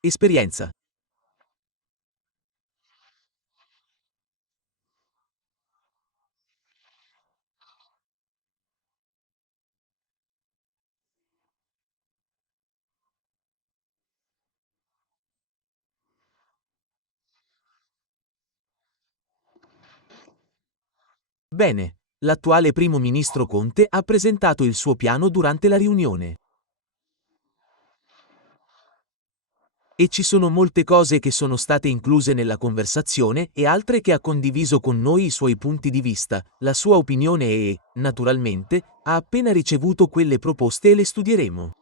esperienza. Bene, l'attuale primo ministro Conte ha presentato il suo piano durante la riunione. E ci sono molte cose che sono state incluse nella conversazione e altre che ha condiviso con noi i suoi punti di vista, la sua opinione e, naturalmente, ha appena ricevuto quelle proposte e le studieremo.